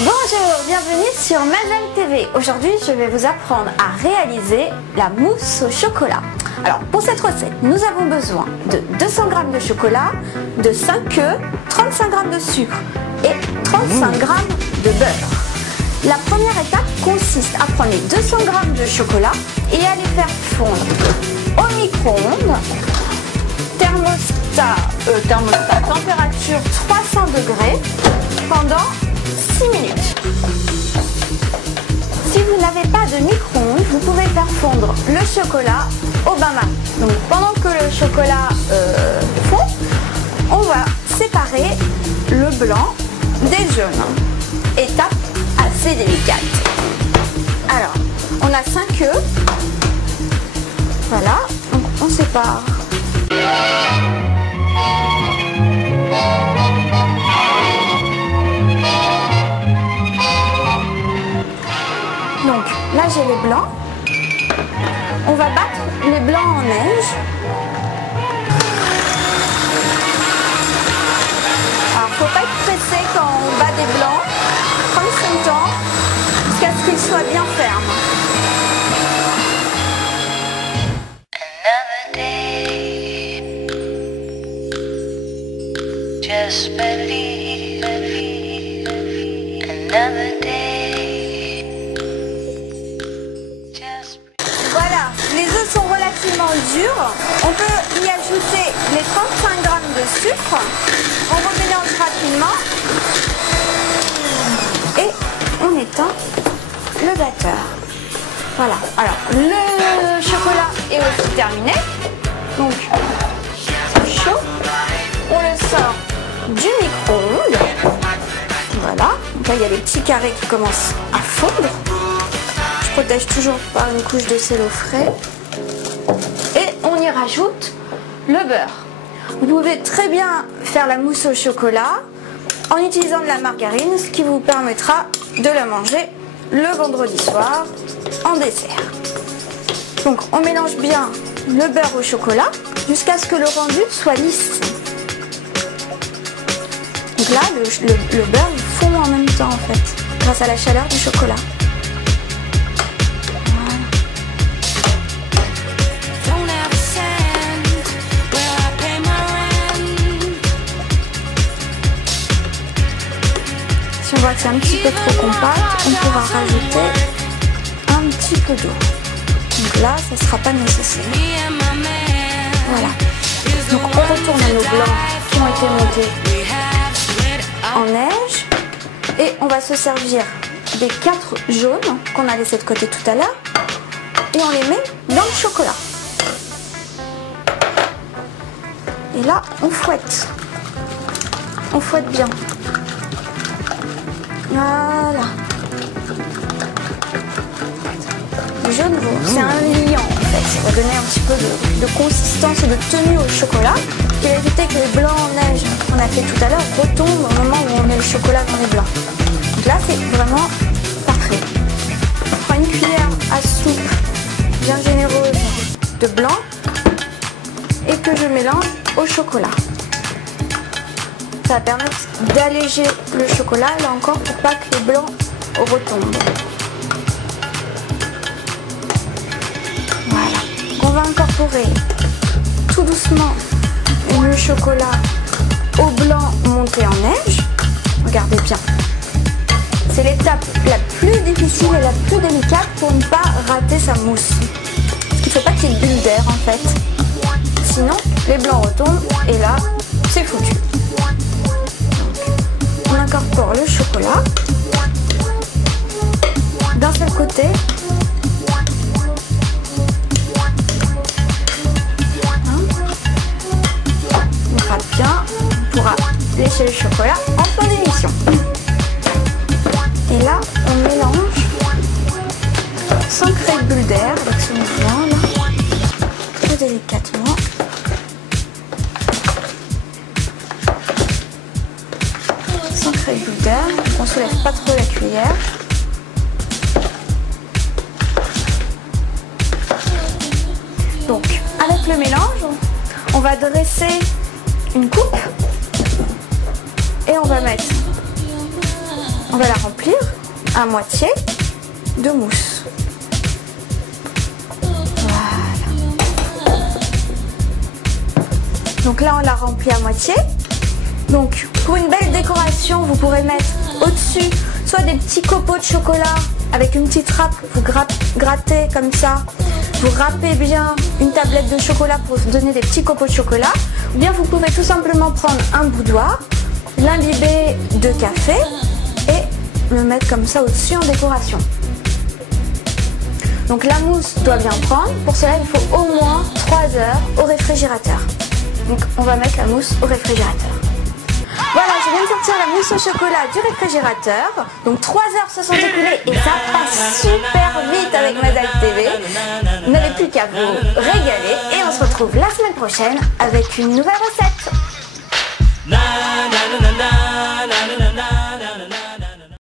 Bonjour, bienvenue sur Mazel TV. Aujourd'hui, je vais vous apprendre à réaliser la mousse au chocolat. Alors, pour cette recette, nous avons besoin de 200 g de chocolat, de 5 œufs, 35 g de sucre et 35 g de beurre. La première étape consiste à prendre les 200 g de chocolat et à les faire fondre au micro-ondes, thermostat température 300 degrés pendant 6 minutes. Si vous n'avez pas de micro-ondes, vous pouvez faire fondre le chocolat au bain-marie. Donc pendant que le chocolat fond, on va séparer le blanc des jaunes. Étape assez délicate. Alors, on a 5 œufs. Voilà, donc on sépare. Donc là j'ai les blancs. On va battre les blancs en neige. Alors faut pas être pressé quand on bat des blancs. Prendre son temps jusqu'à ce qu'ils soient bien fermes. Just believe, another day. Just... Voilà, les œufs sont relativement durs. On peut y ajouter les 35 g de sucre. On remélange rapidement. Et on éteint le batteur. Voilà, alors le chocolat est aussi terminé. Donc, c'est chaud. On le sort du micro-ondes. Voilà, donc là il y a les petits carrés qui commencent à fondre. Je protège toujours par une couche de cello frais. Et on y rajoute le beurre. Vous pouvez très bien faire la mousse au chocolat en utilisant de la margarine, ce qui vous permettra de la manger le vendredi soir en dessert. Donc on mélange bien le beurre au chocolat jusqu'à ce que le rendu soit lisse. Donc là, le beurre fond en même temps en fait, grâce à la chaleur du chocolat. Si on voit que c'est un petit peu trop compact, on pourra rajouter un petit peu d'eau. Donc là, ça ne sera pas nécessaire. Voilà. Donc on retourne à nos blancs qui ont été montés en neige. Et on va se servir des 4 jaunes qu'on a laissés de côté tout à l'heure. Et on les met dans le chocolat. Et là, on fouette. On fouette bien. Voilà. Le jaune, c'est un liant en fait. Ça va donner un petit peu de consistance et de tenue au chocolat. Et éviter que les blancs en neige qu'on a fait tout à l'heure retombent au moment où on met le chocolat dans les blancs. Donc là, c'est vraiment parfait. On prend une cuillère à soupe bien généreuse de blanc et que je mélange au chocolat. Ça va permettre d'alléger le chocolat, là encore, pour pas que les blancs retombent. Voilà. On va incorporer tout doucement le chocolat au blanc monté en neige. Regardez bien. C'est l'étape la plus difficile et la plus délicate pour ne pas rater sa mousse. Parce qu'il ne faut pas qu'il y ait de bulles d'air en fait. Sinon, les blancs retombent et là, c'est foutu. On incorpore le chocolat d'un seul côté. On gratte bien, on pourra lécher le chocolat en fin d'émission. Et là, on mélange sans créer de bulles d'air avec ce mouvement là, très délicatement. Sans créer de bulles d'air, on ne soulève pas trop la cuillère. Donc, avec le mélange, on va dresser une coupe et on va mettre on va la remplir à moitié de mousse. Voilà. Donc là, on l'a remplie à moitié. Donc, pour une belle décoration, vous pourrez mettre au-dessus soit des petits copeaux de chocolat avec une petite râpe, vous grattez comme ça, vous râpez bien une tablette de chocolat pour donner des petits copeaux de chocolat. Ou bien vous pouvez tout simplement prendre un boudoir, l'imbiber de café et le mettre comme ça au-dessus en décoration. Donc la mousse doit bien prendre, pour cela il faut au moins 3 heures au réfrigérateur. Donc on va mettre la mousse au réfrigérateur. Voilà, je viens de sortir la mousse au chocolat du réfrigérateur. Donc 3 heures se sont écoulées et ça passe super vite avec Mazal TV. Vous n'avez plus qu'à vous régaler et on se retrouve la semaine prochaine avec une nouvelle recette.